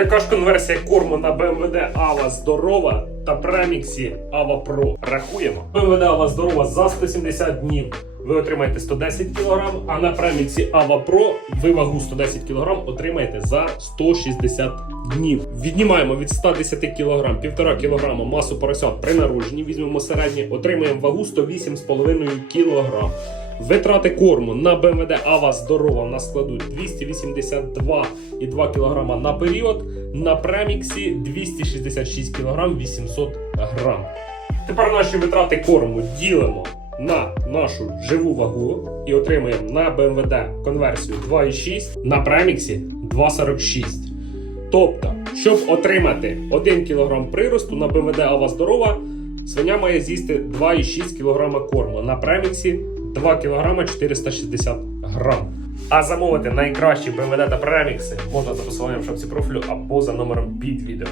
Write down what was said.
Така ж конверсія корму на BMW Ава здорова та преміксі Ава Pro. Рахуємо. BMW Ава здорова за 170 днів. Ви отримаєте 110 кг, а на преміксі Ава Pro ви вагу 110 кг отримаєте за 160 днів. Віднімаємо від 110 кг 1,5 кг масу поросят при народженні, візьмемо середнє, отримаємо вагу 108,5 кг. Витрати корму на БМВД Ава здорова в нас складуть 282,2 кг на період, на преміксі 266 кг 800 грам. Тепер наші витрати корму ділимо на нашу живу вагу і отримаємо на БМВД конверсію 2,6, на преміксі 2,46. Тобто, щоб отримати 1 кг приросту на БМВД Ава здорова, свиня має з'їсти 2,6 кг корму. На преміксі 2 кг 460 грам. А замовити найкращі БМВД та премікси можна за посиланням в шапці профілю або за номером під відео.